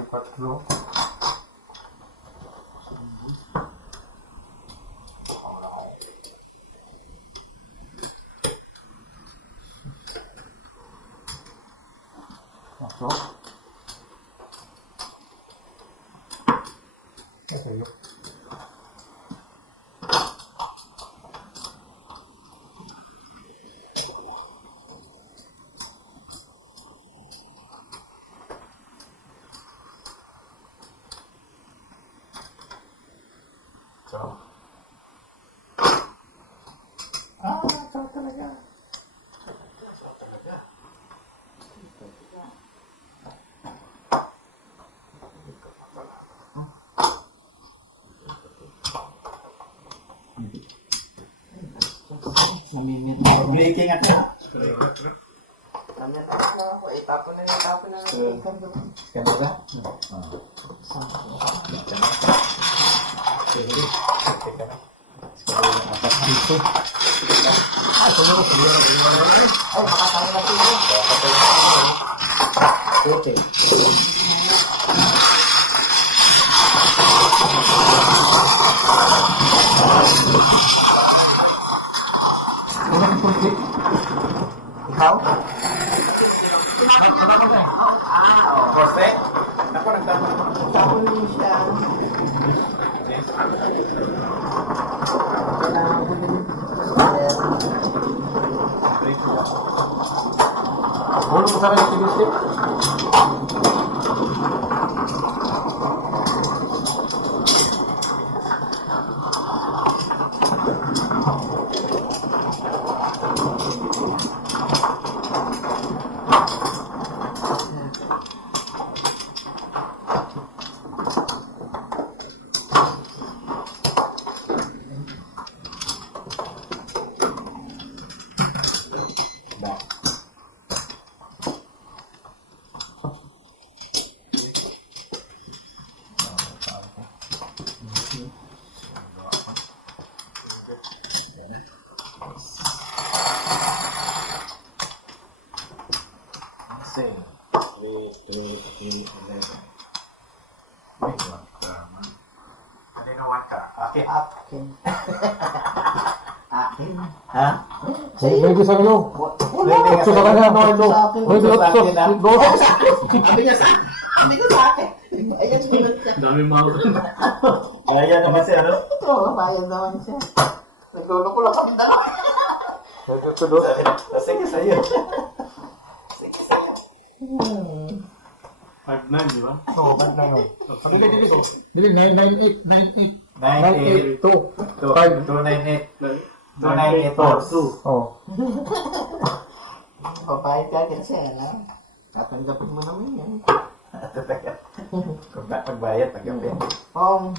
Lipat bro. Masuk. Sayur. Cowok talaga. Cowok talaga. Namimit. Making at na. Namimit ako. Itapon na. Kamera? Sige. Ikaw? Jose? Ako nagtapon niyo siya. Ano mo sa kanya tigil? Kaninawan ka? Akin. Akin? Ha? Pwede sa iyo. Pwede Sa kanya. Pwede Pwede sa akin. Hindi ko sa akin. Ayan, sulot siya. Dami mga Kaya naman siya, ano? Oo, bayad naman siya. Nagluloko lang kami dalawa. Sige sa'yo. Sige sa'yo. 5-9, di ba? Oo, ba't na yun? Dili, 998. 982. 298. Oo. Papayad ka kasi, ano? Tatanggapin mo naman yan. Kung pagbayad, pag-gabi. Oo.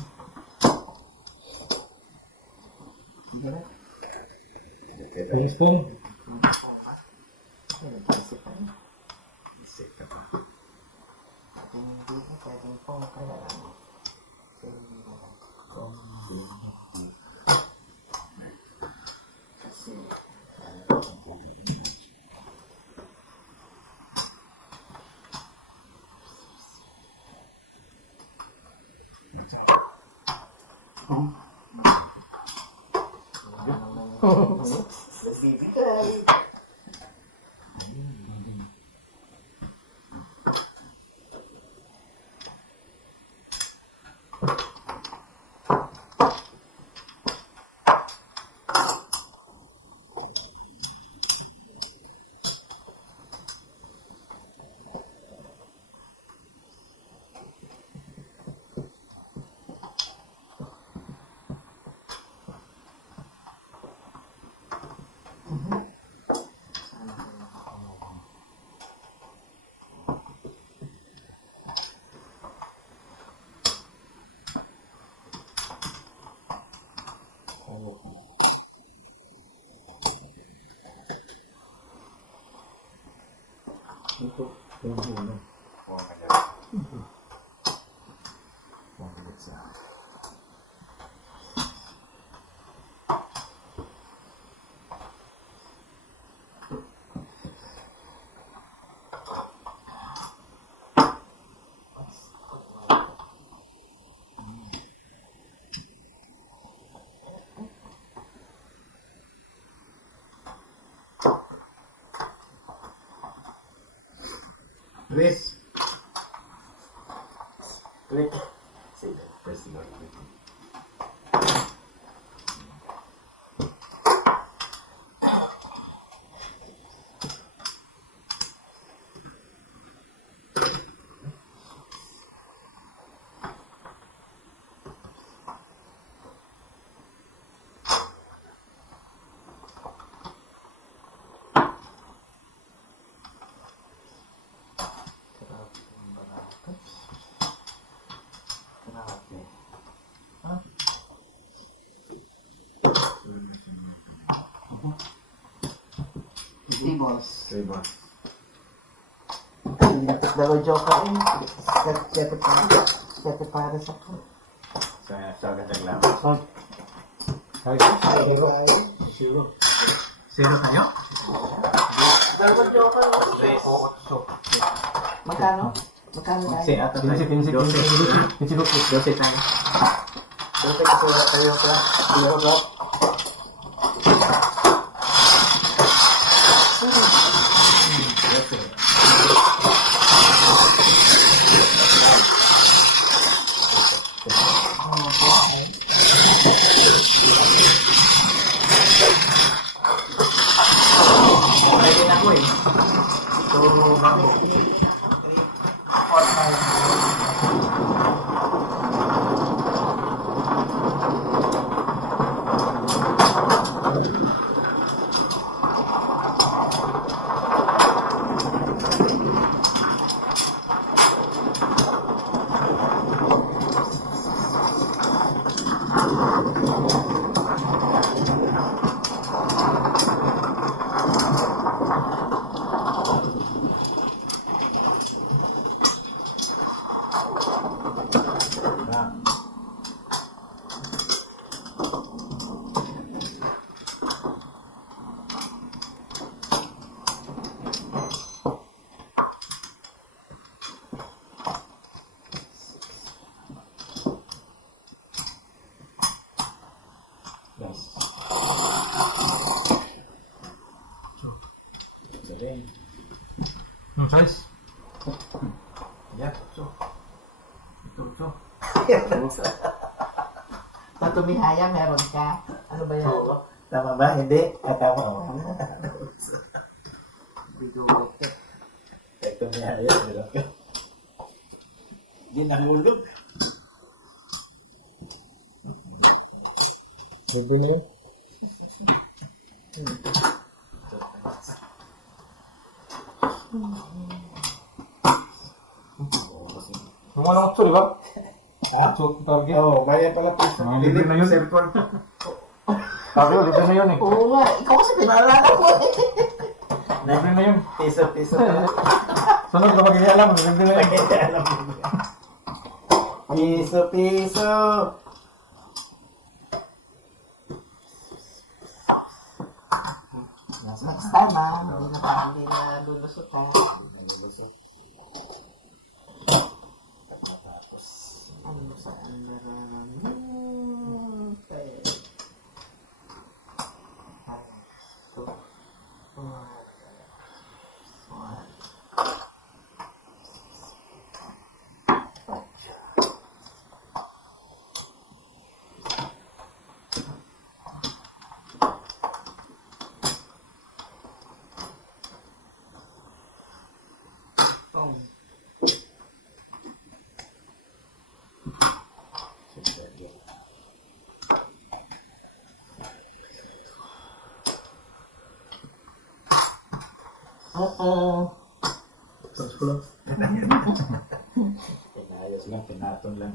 Face pen. Isip ka pa. Hindi ko pwedeng pong kaya lang. Kasi, nagbibigay. Ito. Yung ulo. Oh, kanya. Pumbilit siya. Chris. Click. Say that. Press the click. Tables. Three boss. Dalawa joker eh. Sete para sa ko. Sa gandang lang. Zero. Zero tayo? Dalawa joker. Magkano? Magkano Kasi tayo? ata tayo. 15 tayo. Dito kasi wala tayo pa. Zero ba? Ready na ako eh. So, bako. Size? Yeah, so. Ito. Patumihaya, meron ka. Ano ba yan? Tama ba? Hindi? Tama. Biduote. Ito niya. Hindi nahulog. Libre na yun. Lumalong ito, di ba? So, target. Oo, kaya pala piso. Libre na yun. Sabi ko, libre na yun eh. Oo nga, ikaw kasi pinaalala ko eh. Libre na yun. Piso pala. Sunod na mag-ialam, libre na yun. Alam mo. Piso. Next time ah, hindi na lulusot ko. Ano saan meron? Okay. Two. One. Oo. Tapos ko lang. Pinayos lang, pinatong lang.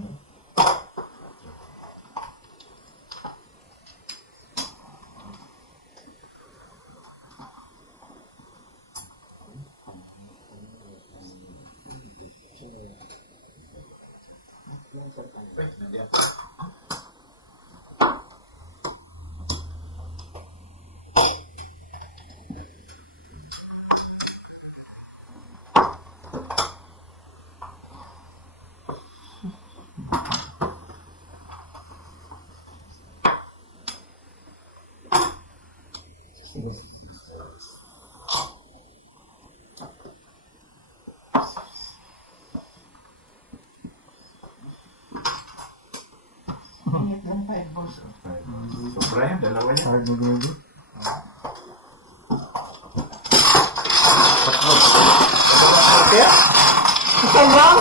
Ingat lang 5 balls. Sobra yan, dalawa yan. Ay, gugulo. Kaya? Isa lang!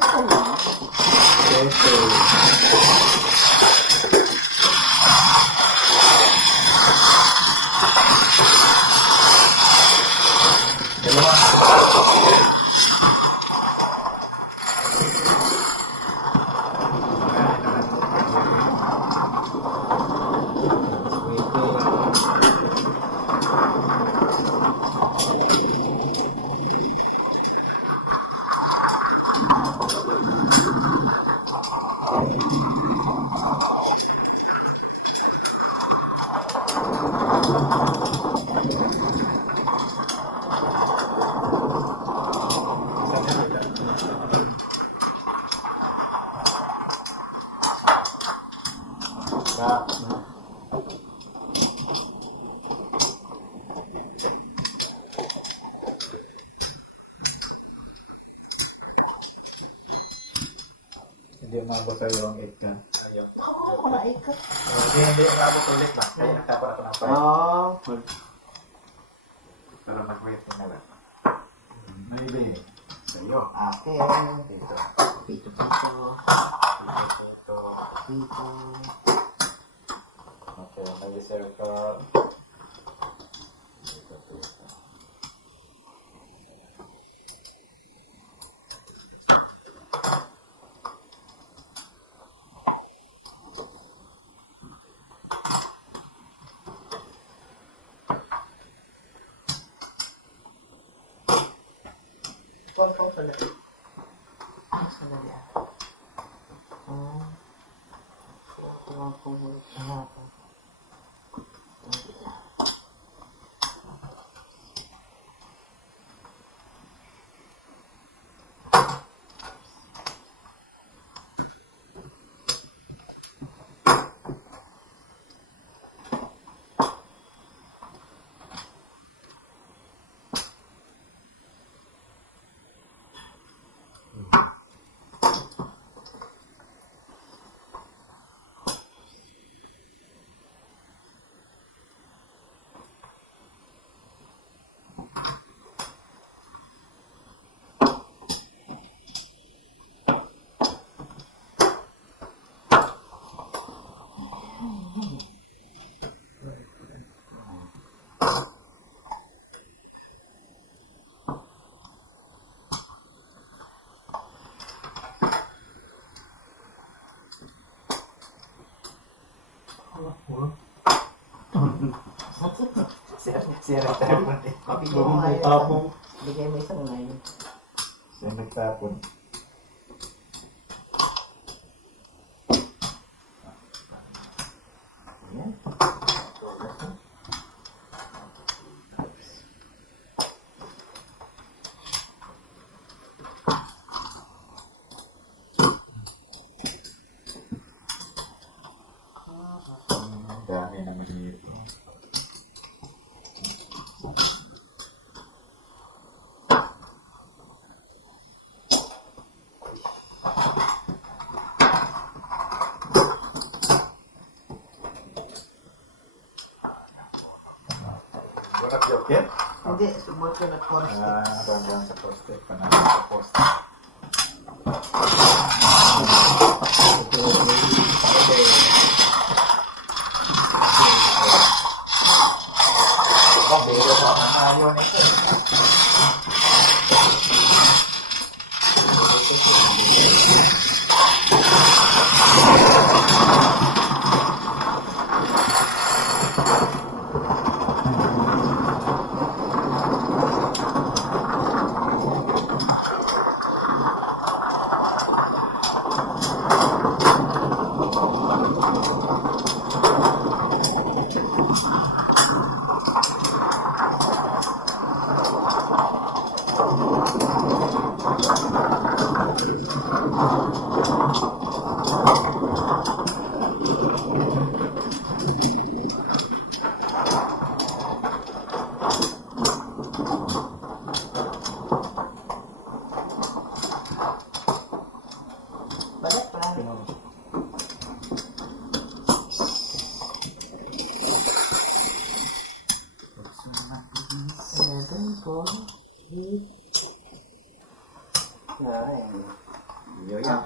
Isa lang. Hindi umabot sa'yo ang 8 ka. Ayaw. Oo, mga ikat. Hindi umabot ulit ba? Kaya nagtapon ako ng 5. Oo. Pero nag-waiting na lang. Maybe. Sa'yo. Akin. Dito. Pito. Dito. Pito. Okay, nag-circle. Pon sandali. Sandali ah. Tingnan ko ulit. Siya nagtapon eh. Bigay mo nga yun. Bigay mo isang ngayon. Siya nagtapon. Yan. Ang dami naman dito. Wala joker? Hindi, subot ko na force. Hanggang sa poste. Panalo sa poste. Okay. Pero sa ayaw nito. Yan. Yun yan.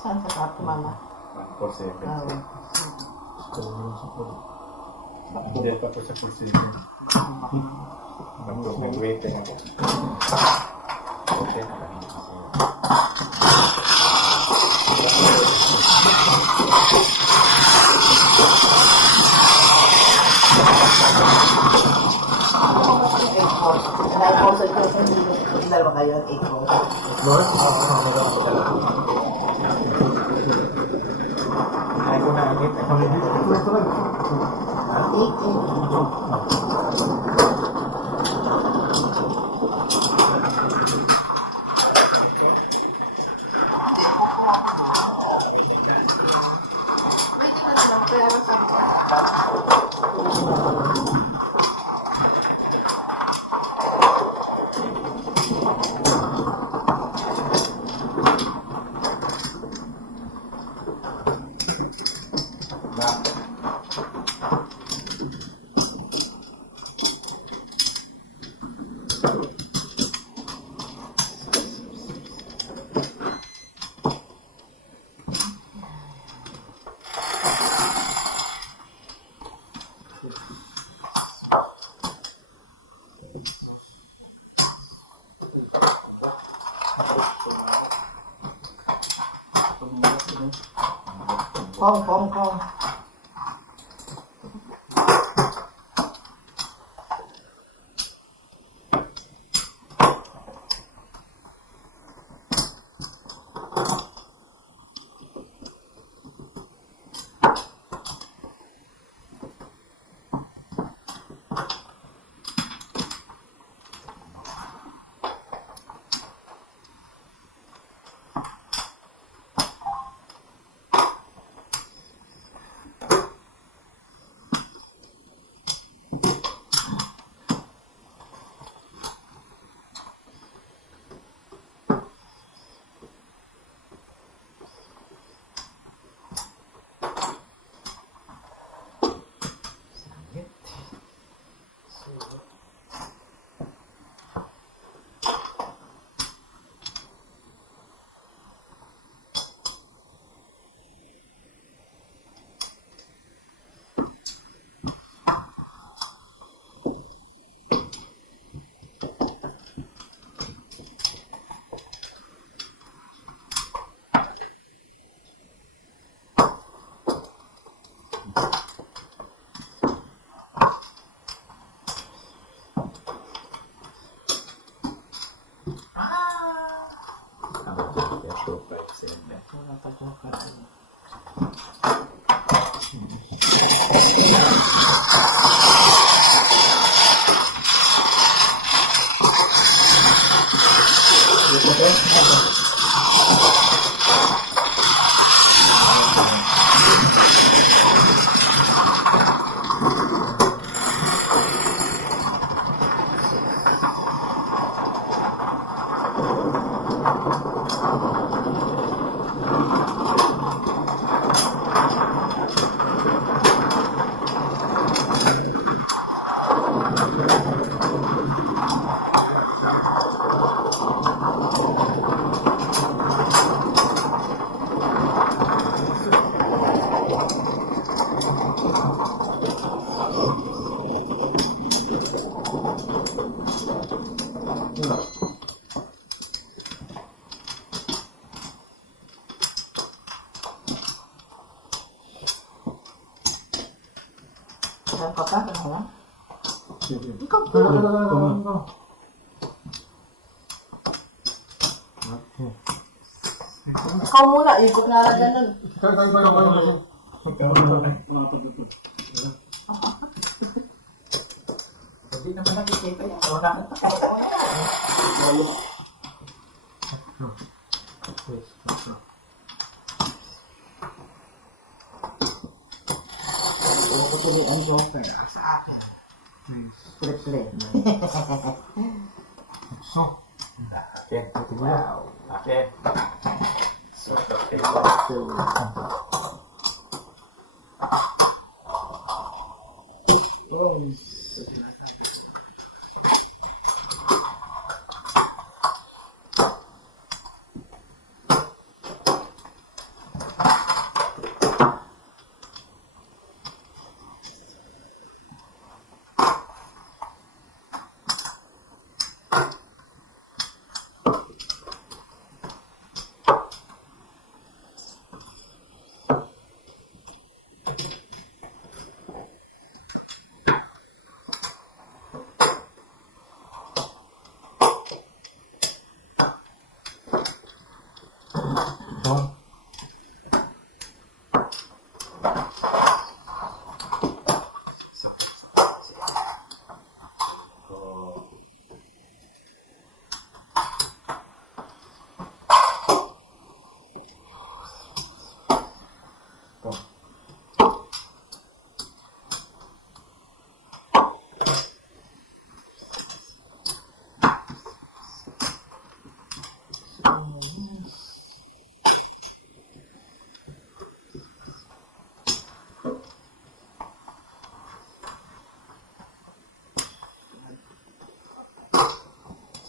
Saan ka tapo, mama? 147. Ah, Hindi pa po sa position. Mag-waiting ako. Okay. Nag-also ko sa dalawa kayo, 8 balls. Ay ko na agit. Kong. 7. Wala pa joker. Saan ka pa? Ano ba? Ikaw pa. Ikaw muna, ikot na lang ganun. Hindi naman nakikita yan. Wala ka pa. Ako tuloy ang joker. Sa akin. Flip. Okay, ito mo. Okay. So, okay.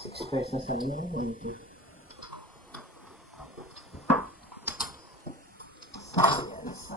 Express na sa inyo. Science.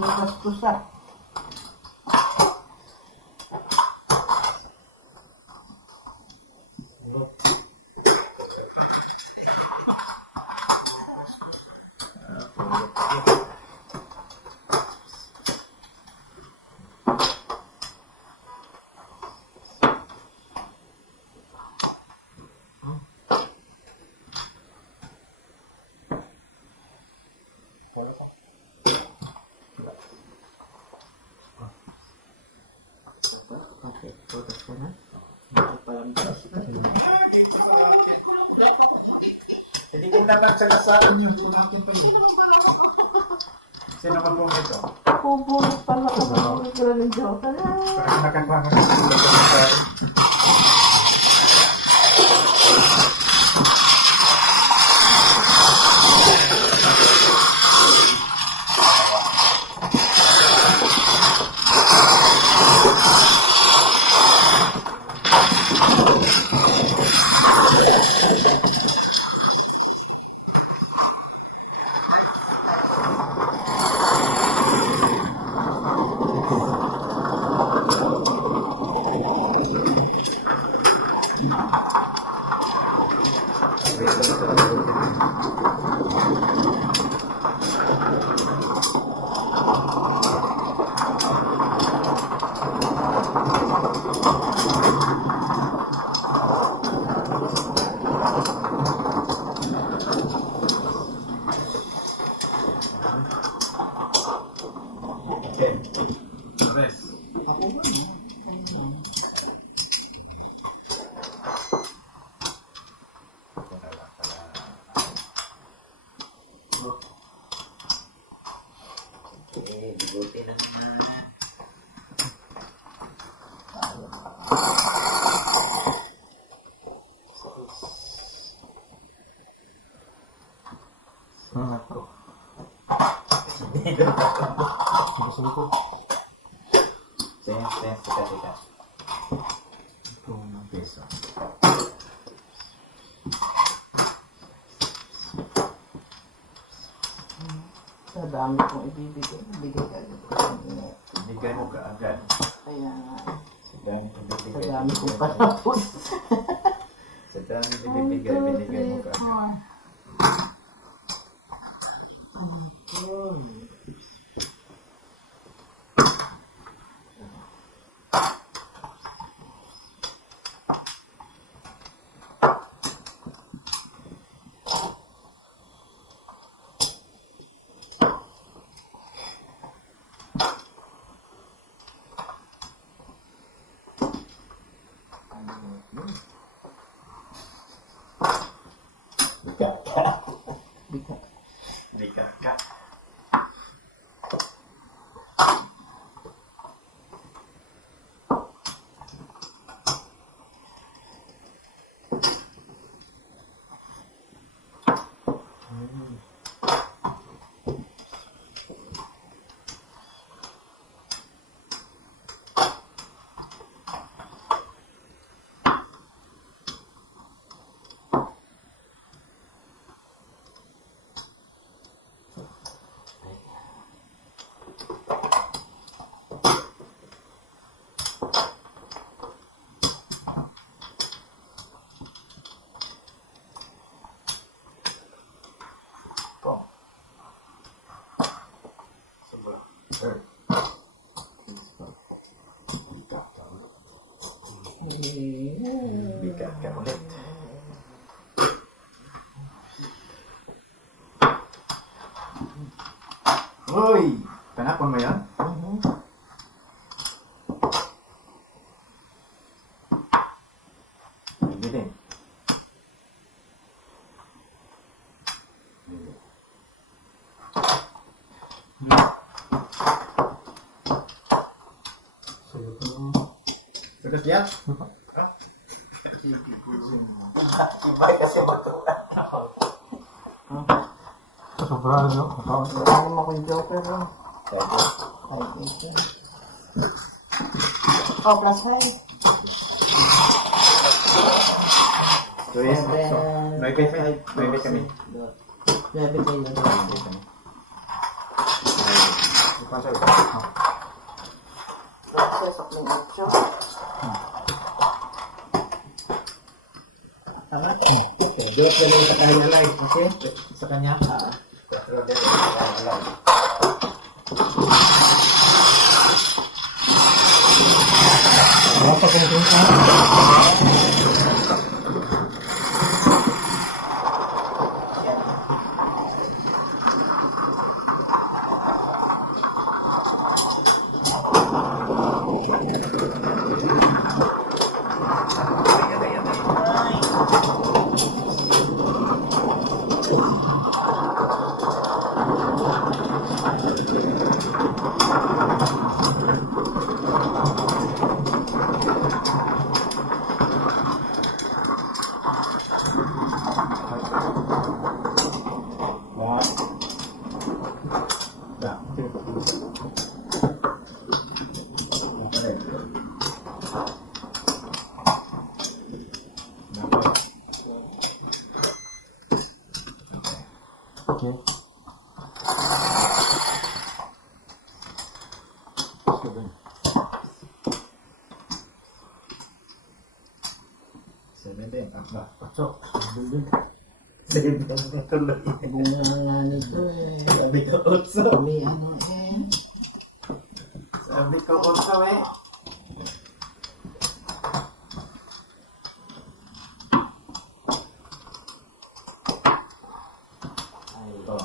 Bastos na. Okay, tutok ko na. Ito pa lang. Hindi ko naman sa nasaan yun. Hindi natin pa yun. Sino man po ito? Pupulot pala ka sa ng joker. Parang nakakuha ka sa Okay. Rest. Ako ba, no? Ayun lang. Okay, bigote na naman. Ako. Gusto ko. Teka. Ito ng peso. Sa dami kong ibibigay, bigay agad ko. Bigay mo kaagad. Kaya nga, Sa dami sa dami kong panapos. Sa dami binibigay mo kaagad. Bigat ka. Bigat. Bigat ka. Kong. Sobra. Bigat ka ulit. Bigat ka ulit. Uy! Tanapon mo yan? Hindi din. Sagot yan? Ibay kasi matulan. Sobra, no? Ano mo akong joker, no? Oh, plus 5. So yan. So, may bet kami. 9 kayo. Sesok ng 8. Dua na lang sa kanya live. Okay? Sa kanya. Wala pa kung Okay. Seven din. Pasok. Building. Save lang na tuloy. Bunga nga nito eh. Sabi ko, Otso. May ano eh. Sabi ko, Otso eh. Ay, Ito.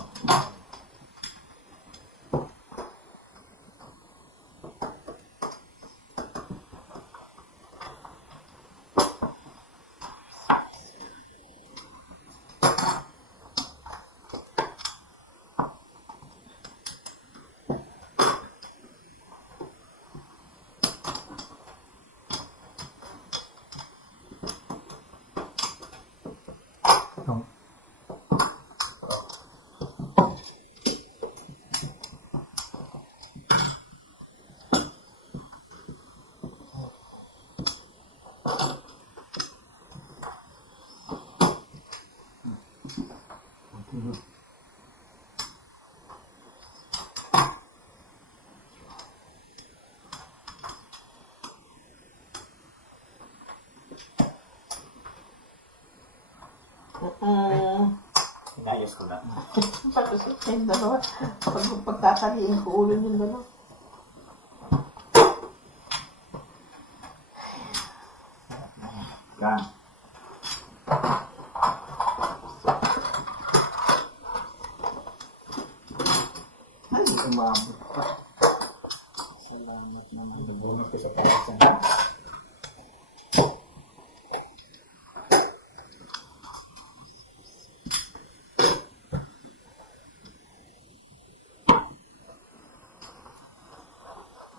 Inayos ko na. Tapos yung dalawa. Pagkakaliin ko ulo yung dalawa. Yan. Ay, umabot pa. salamat naman. Nabunot ko sa palasan.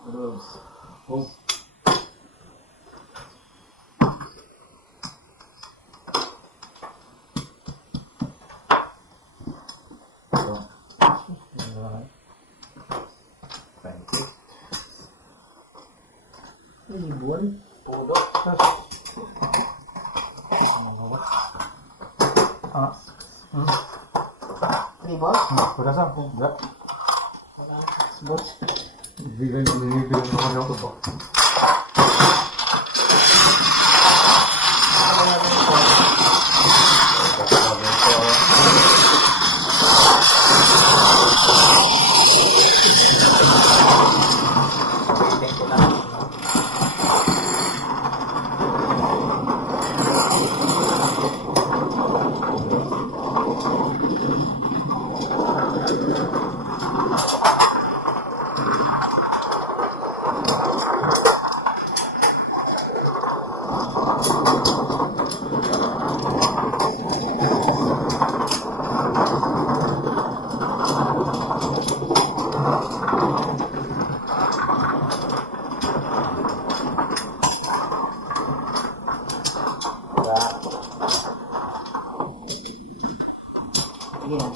Bruce. Oh. Thank you. Ibon. Pulo. Tribal? Wala sa ako. Wala. Boss. Bigay mo nilibilang naman ako. Yan.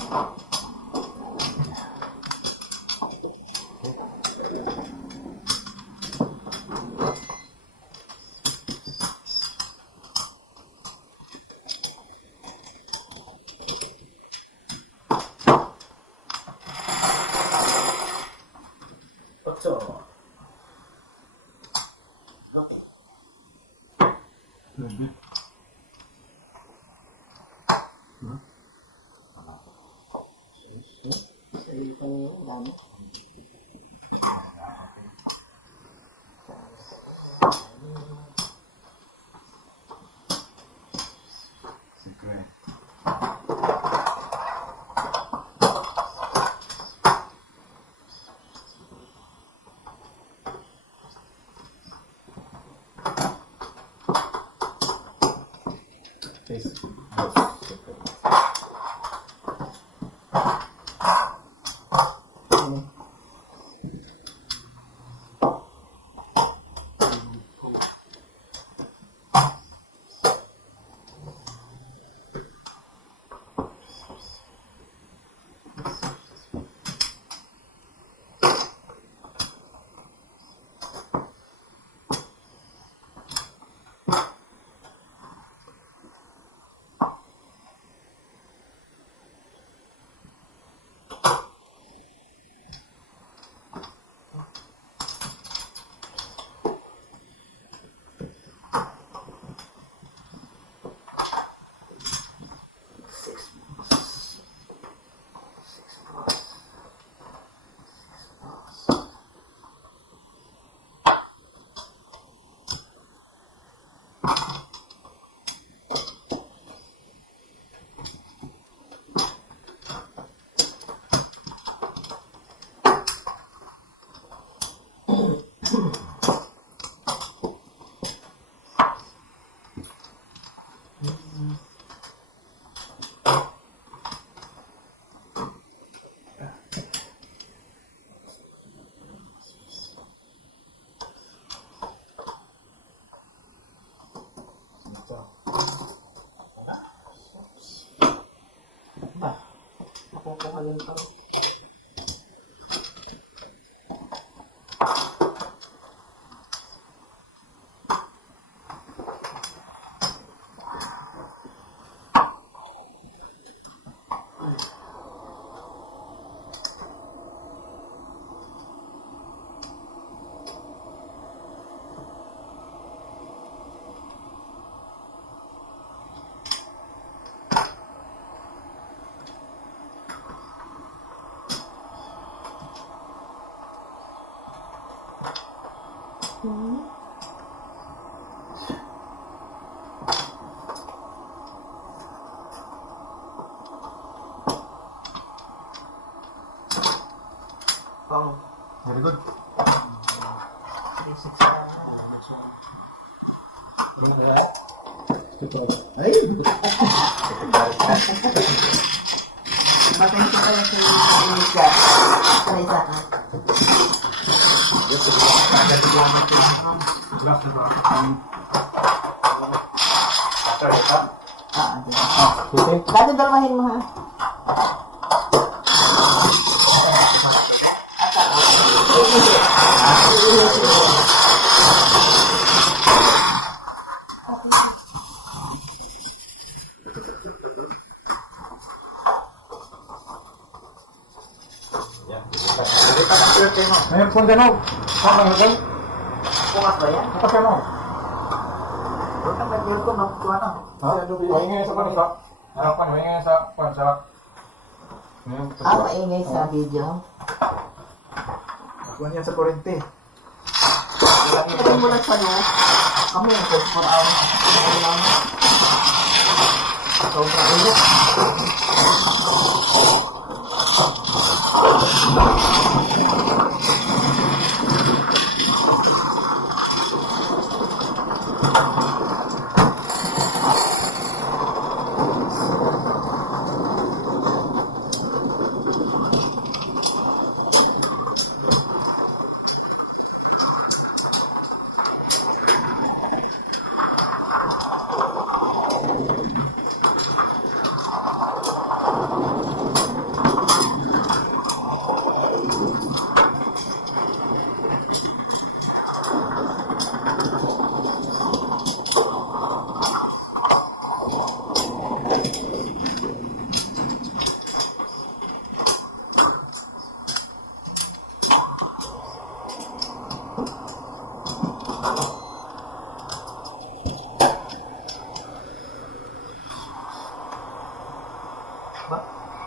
Otso. Ako. Sa itong dami. Secret. Taste. Ano? Ba? Nakukuha lang pa. Pang. Very good. Ito. Ay! Matay ka kaya sa Indonesia. Sa isa ka. Last na ba? Okay. Dati dalawahin mo ha. Ngayon kung gano'n, saan ka nagay? Pungas ba yan? Tapos ano? Huwag ka mag-deal ko, magkuha na. Ha? Huwag ngayon sa panisa. Ano pa? Huwag ngayon sa panisa. Maingay sa video. Nakuha niya sa kurente. Ito mo lang sa no. Kami, 24 hours. Sobrang init.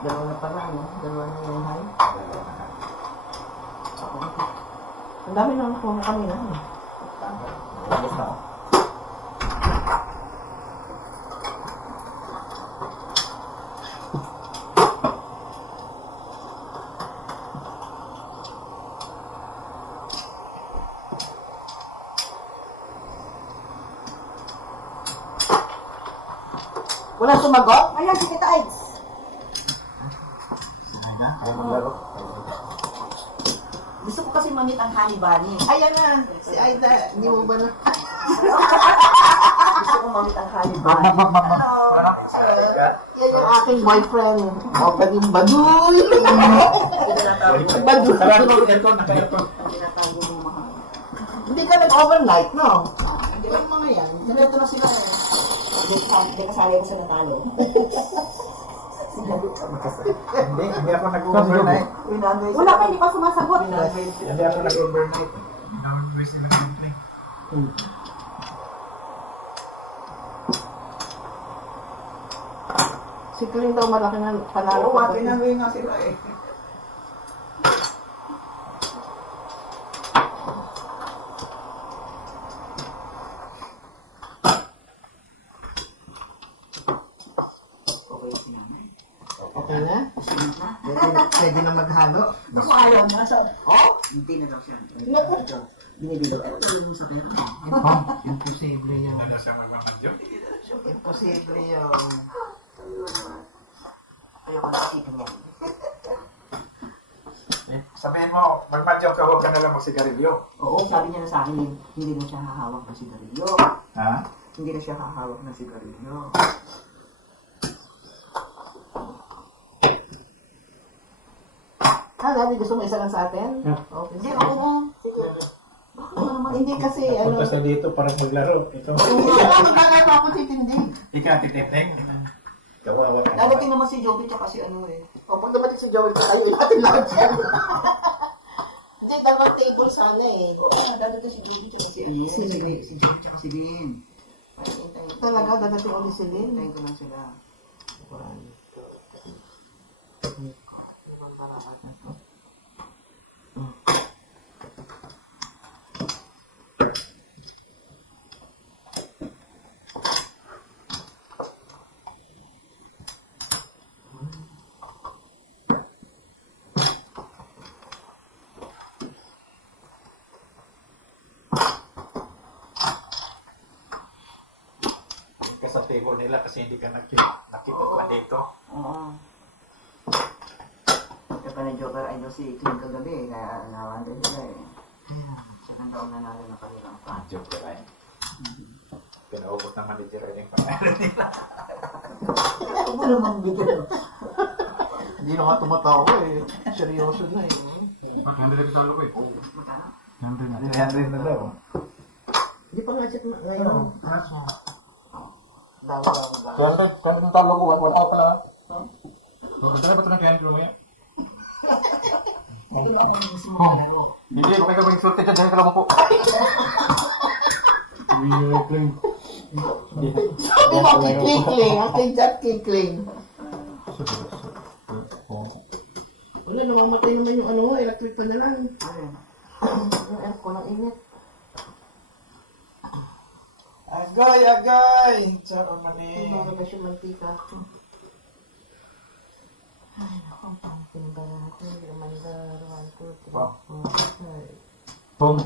Dalawa na pala, ano? Dalawa na yung high. Ang dami na nakuha kami na. Wala sumagot? Ayan, si Tita Aids. Gusto ko kasi mamit ang honey bunny. Ayan na, si Aida, hindi mo ba na? Gusto ko mamit ang honey bunny. Yan yung aking boyfriend. O, kaging baduy. Baduy. Tinatago mo mahal. Hindi ka nag-overnight, no? Hindi lang mga yan. Nandito na sila eh. Hindi kasali ko sa natalo. Hindi ako nag-overnight. Wala pa, hindi pa sumasagot. Hindi ako nag-overnight. Si Karin daw malaki na panalo. Oo, tinanggay nga sila eh. Okay na? Pwede na maghalo. Ako ayaw na sa... Oh? Hindi na daw siya. Binibigay. Ito yung sa pera. Imposible yun. Ano siya magmamadyo? Imposible yun. Ayoko na isipin yan. Sabihin mo, magmadyo ka, huwag ka nalang magsigarilyo. Oo, sabi niya na sa akin, hindi na siya hahawak ng sigarilyo. Ha? Hindi na siya hahawak ng sigarilyo. Daddy, gusto mo isa lang sa atin? Okay. Hindi, ako na. Sige. Bakit naman? Hindi kasi, ano. Punta sa dito para maglaro. Ito. Bakit na kayo ako titindi? Ikaw, titipeng. Kawawa. Dadating naman si Joey tsaka si ano eh. O, pag dumating si Joey, kayo natin lahat yan. Hindi, dalawang table sana eh. Oo, dadating si Joey tsaka si ano. Si Joey tsaka si Lynn. Talaga, dadating ulit si Lynn. Hintayin ko lang sila. Ka sa table nila kasi hindi ka nakita dito. Oo. Kaya pala Joker ay doon si Clint kagabi, kaya nawan din sila eh. Siya lang daw nanalo ng kanilang fan. Joke ka rin. Pinaubos ng manager rin yung pangalan nila. Ano naman bigyan? Hindi na nga tumatawa eh. Seryoso na eh. Nandito kita ko eh. Yan na daw. Hindi pa nga check na ngayon. Daw. Kaya ang talo ko, wala ka pala. Dala ba ito ng kaya ko mamaya? Hindi, kung kayo gawing surte dyan, dahil ka lang po. Sabi mo, kikling. Ang kinjat kikling. Wala, namamatay naman yung ano, electric pa na lang. Yung aircon ang init. Agay, agay! Saan mali? Hindi na siya mantika. Ay, naku, ang timba natin. Remandar, 1, 2, 3, 4, 5. Boom.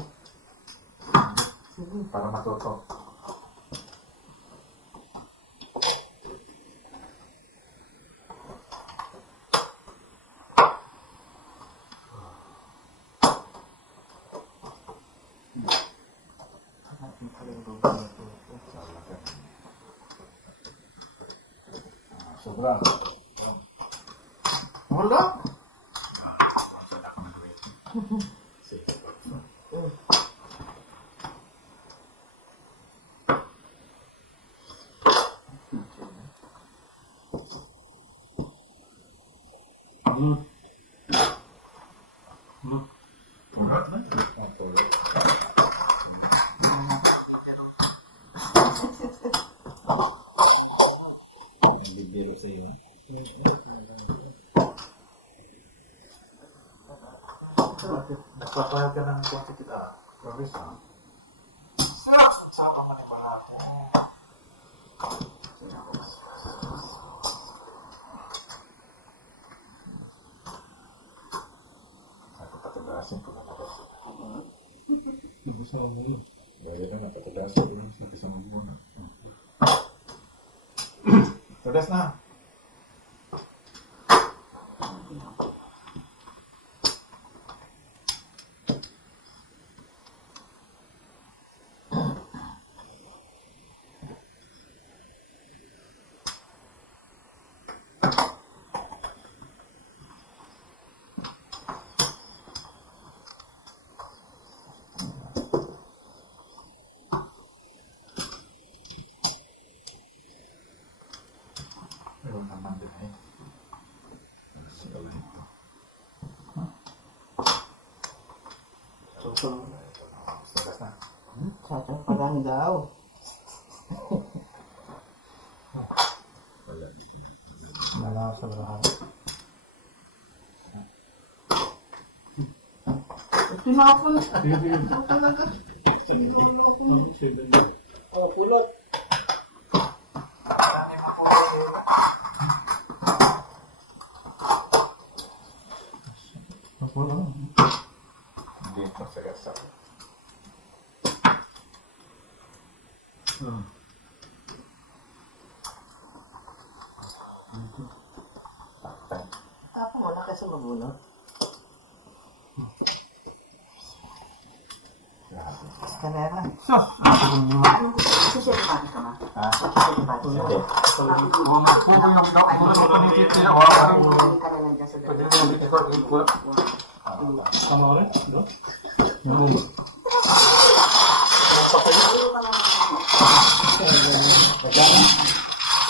Para matuto. Sobrang. Wala. Bibiro sa iyo. Nagpapahal ka ng quantity progress ha? Ako patagasin ko na labas. Nabasa mo muna. Gaya na napatagasin ko na sa muna. Tagas na. Meron naman din eh. Sigala ito. Susunod. Tagas na. Sasang pa lang daw. Wala sa lahat. Tinapon. Ito talaga. Oh, pulot. Dito sa gasa. Tapos wala kasi mabunot. Escalera. Kasi siya di ka ma? Ha? Siya di Hindi. ba? Oo nga. Oo, yung Ay, panititi. hindi ka na lang dyan sa Pwede dalawa. na dito. Wala. Tama ko rin? No?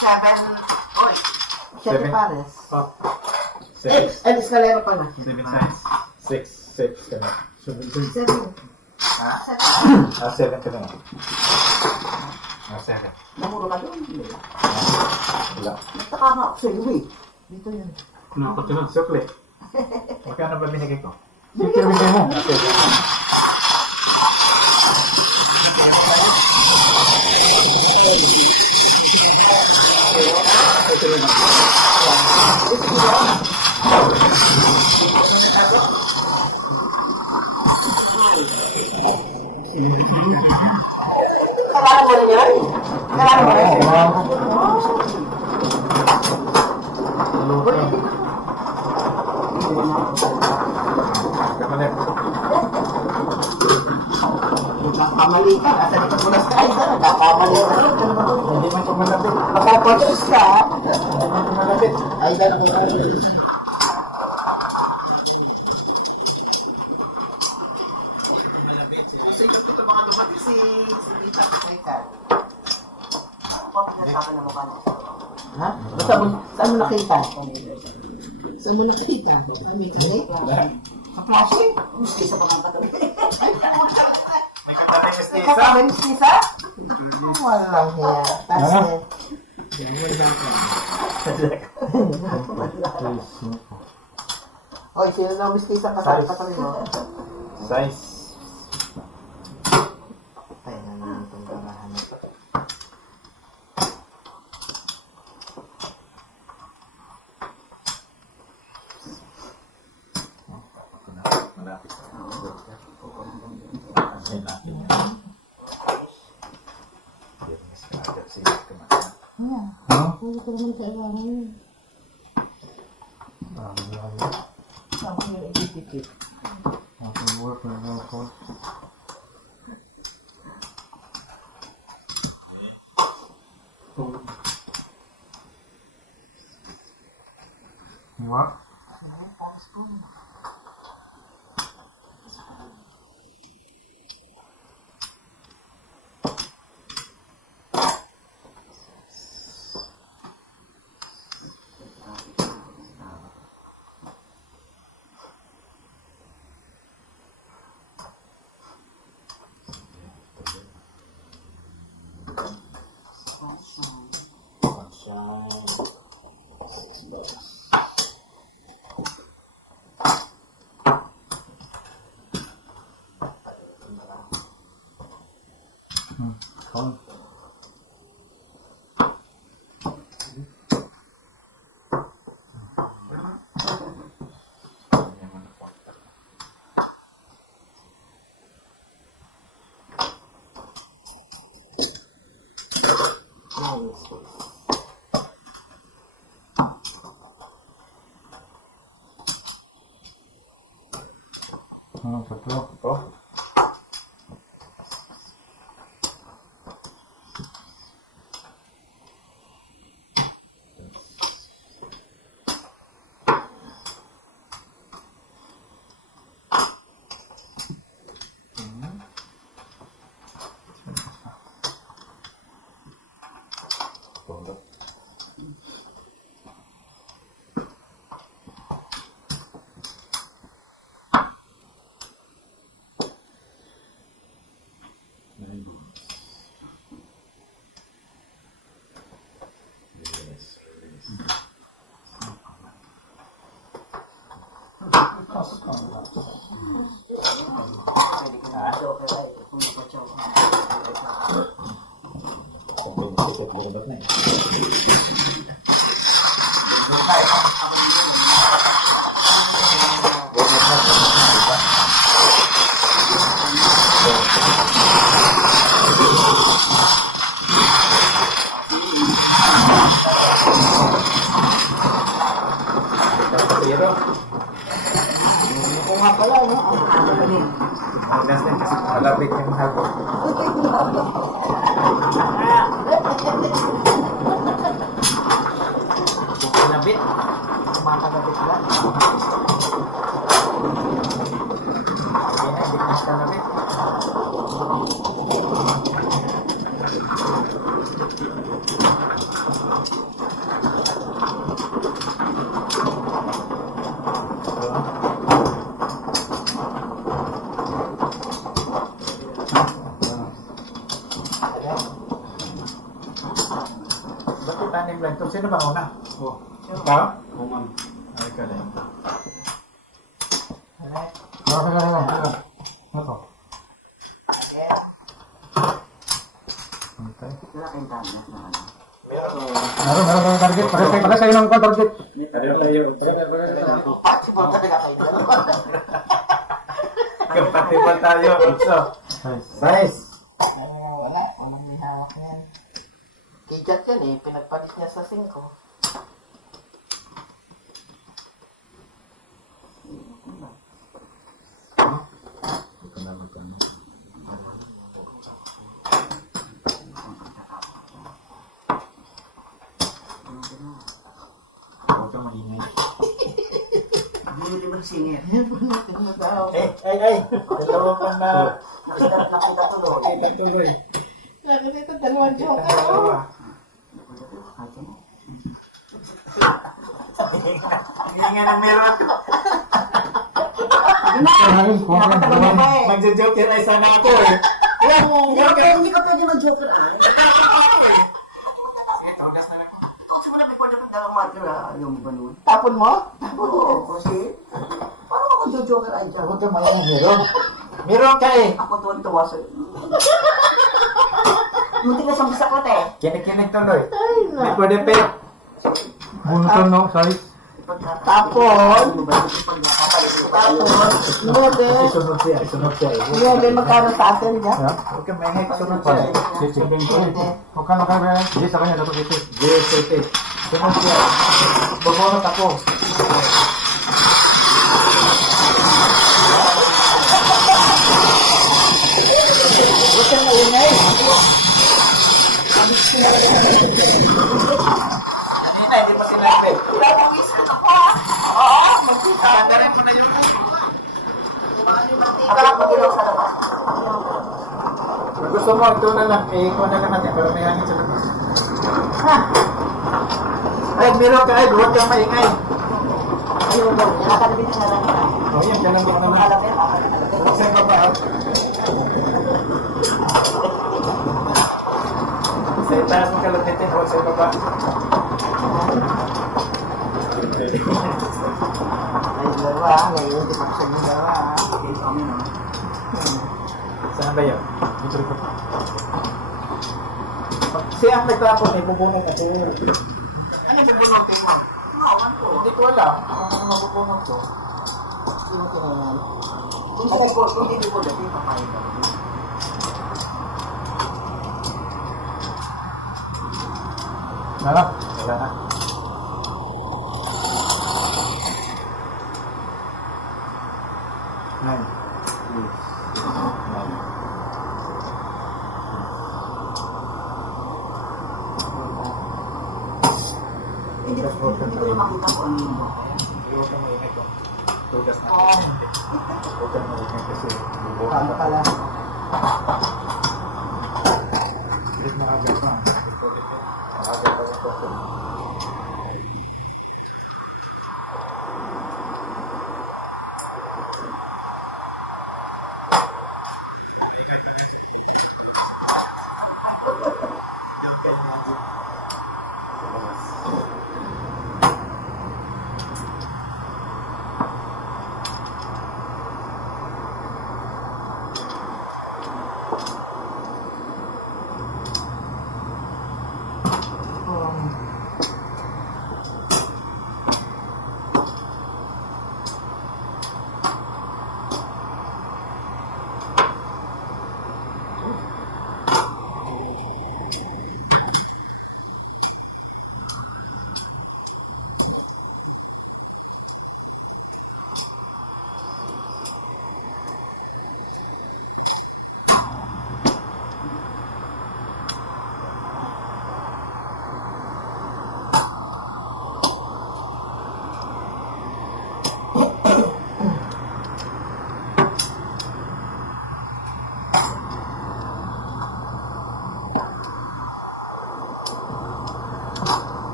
Seven. Oy. Siyete Seven. pares. Six. Ay, eskalera pa na. 7 size. 6 ka na. Seven. Ah, 7 ka na. 7. Namuro ka doon. Wala. Nagtaka nga ako sa iyo eh. Dito yun. Sunod, sukli. Magkano ba binigay ko? Sige, bigay mo. Kailangan mo rin yan? Kailangan mo rin? Kamali. Nagkakamali ka. Nasa likod mo na sa kain ka. Nagkakamali ka. Hindi man pumalapit. Mapapatos ka. Hindi man pumalapit. Ay, dahil ako si Lisa Kaitan. Pag nagkaka na mukha niya. Ha? Basta mo, saan mo nakita? Saan mo nakita? May kani? Sa flashing? Gusto sa mga katabi. Ate Mistisa. Kasama ni Lisa? Walang hiya. Tapos, yan, wala ka. Oy, sino na Lisa kasama katabi mo? Size. Tayo na naman itong ganahan. Malapit. Antayin natin yan. Yan, mas kaagad sila kumakain. Hindi ko naman kailangan. Sabi niyo, i-dikit. What? Fun. Betul. Oh. Pondok. Pwede ka na joker ay kung mapatsaw. Pondok na eh. Pero, Kung nga pala, no? ang gas din kasi malapit yung hagod. Kung kinabit, kumakagabit lang. Sino ba una? Oh. Sure. Ikaw? Oo, ma'am. Ay, ikaw na yun. Ito. Okay. Wala kayong tanas na ano. Meron target. Pare sa'yo ng target. Pati mo talaga kayo dalawa. Kapatipan tayo. So, Nice. Wala. Walang may hawak yan. Kijat yan eh. Pinagpalis niya sa 5. huwag kang maingay. Hindi ba singit? Ay! Dalawa pa na. Nakita tuloy. Kita tuloy. Kasi ito, dalawang joke. Dalawa. Hihinga ng meron. Nakatagal mo pa eh. Magjo-joke yan ay sana ako eh. Hindi ka pwede mag-joker ah. Kasi mo na before dapat dalawang marker ah. Ayaw mo ba nun? Tapon mo? Oo, kasi Paano ako mag-joker ay dyan? Huwag kang maingay meron. Meron ka eh. ako tuwan-tuwa sa'yo. Muntik na siyang saklat eh. Kinik-kinik tuloy. Hindi pwede pe. Bunutan no, size. Tapon. Isunod siya eh. Hindi magkano sa atin dyan? Yeah. Huwag kang maingay. Sunod siya eh. Huwag ka na kayo. Sige sa kanya. Dato dito. JST. Sunod siya. Bumunot ako. Huwag kang maingay. Kanina, hindi mo sinabi. Lalawis ka na pa. Oo, magkita. Kakandarin mo na yun. Akala ko ginawa sa labas. Kung gusto mo, ito na lang. Ikaw na lang natin. Para may hangin sa labas. Ay, meron ka. Ay, huwag kang maingay. Ayun daw, nakakalabitin na lang kita. O, yan. Ganun mo naman. Alam mo yan, nakakalabitin. Huwag sa'yo baba. Sa itaas mo kalabitin. Huwag sa'yo baba. Ay, dalawa. Ngayon, di pa sa inyo dalawa. Kami no. Saan ba yun? Dito rin. Siya ang nagtapon. May bubunong ako. Ano bubunutin mo? Mawan ko. Hindi ko alam. Ano mabubunong ko? Kung hindi ko dati, papayag ako. Nala. Wala na. Nine. Nine. Hindi ko na makita ko ano yun. Huwag kang maingay ko. Tugas na. Huwag kang maingay kasi bubuhay Tama ka. pala. Ulit na agad pa. Agad pa yung toto.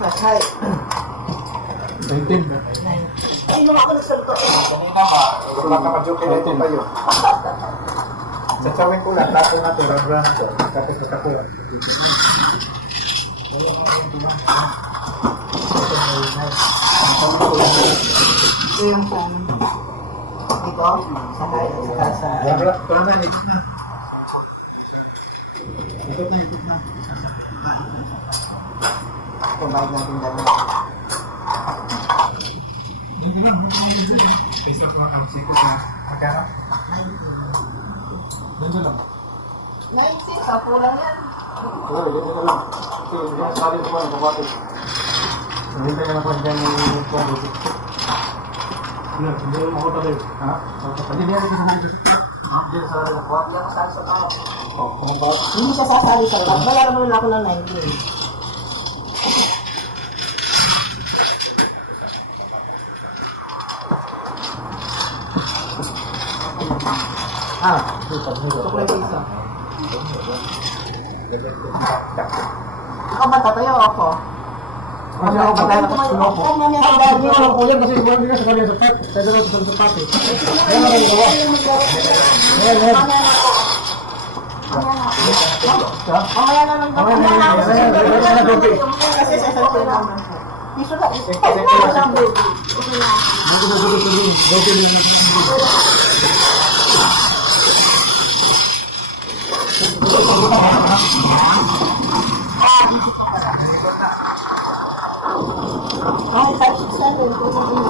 Kasay. 19. Ay, nung ako nagsalita. Kanina ba? Wala ka ma-joke natin pa yun. Satsawin ko lang, tapo na to, run ko. Tapos natapo. Ito yung phone. Ito? Sakay. Sakay. Wala, pero na, next na. Ito na, ito na. Ito, bayad natin dalawa. Hindi lang, Pesa ko ang sikot na. Magkano? Nandun lang. 90, sapo lang yan. Wala, dito lang. Kasi hindi na sakali ito ba, kapatid. Nahintay ka na po dyan yung kwento. Hindi mo ako tabi. Ha? Hindi niya rin sa dito. Hindi na sakali na po. Hindi ako saan sa tao. Hindi siya sasali sa loob. Bayaran mo na ako ng 90. Ito ko yung isa. Ako ba tatayo ako? Kasi ako ba tayo ako? Mamaya Ako ba tayo ako yan kasi wala nila sa kanya sa pet. Sa dito sa pati. Kaya na rin gawa. Mamaya na lang daw. Mamaya na lang. Kasi sa salita naman. Iso na. Ito lang, baby. Ay, touch 7.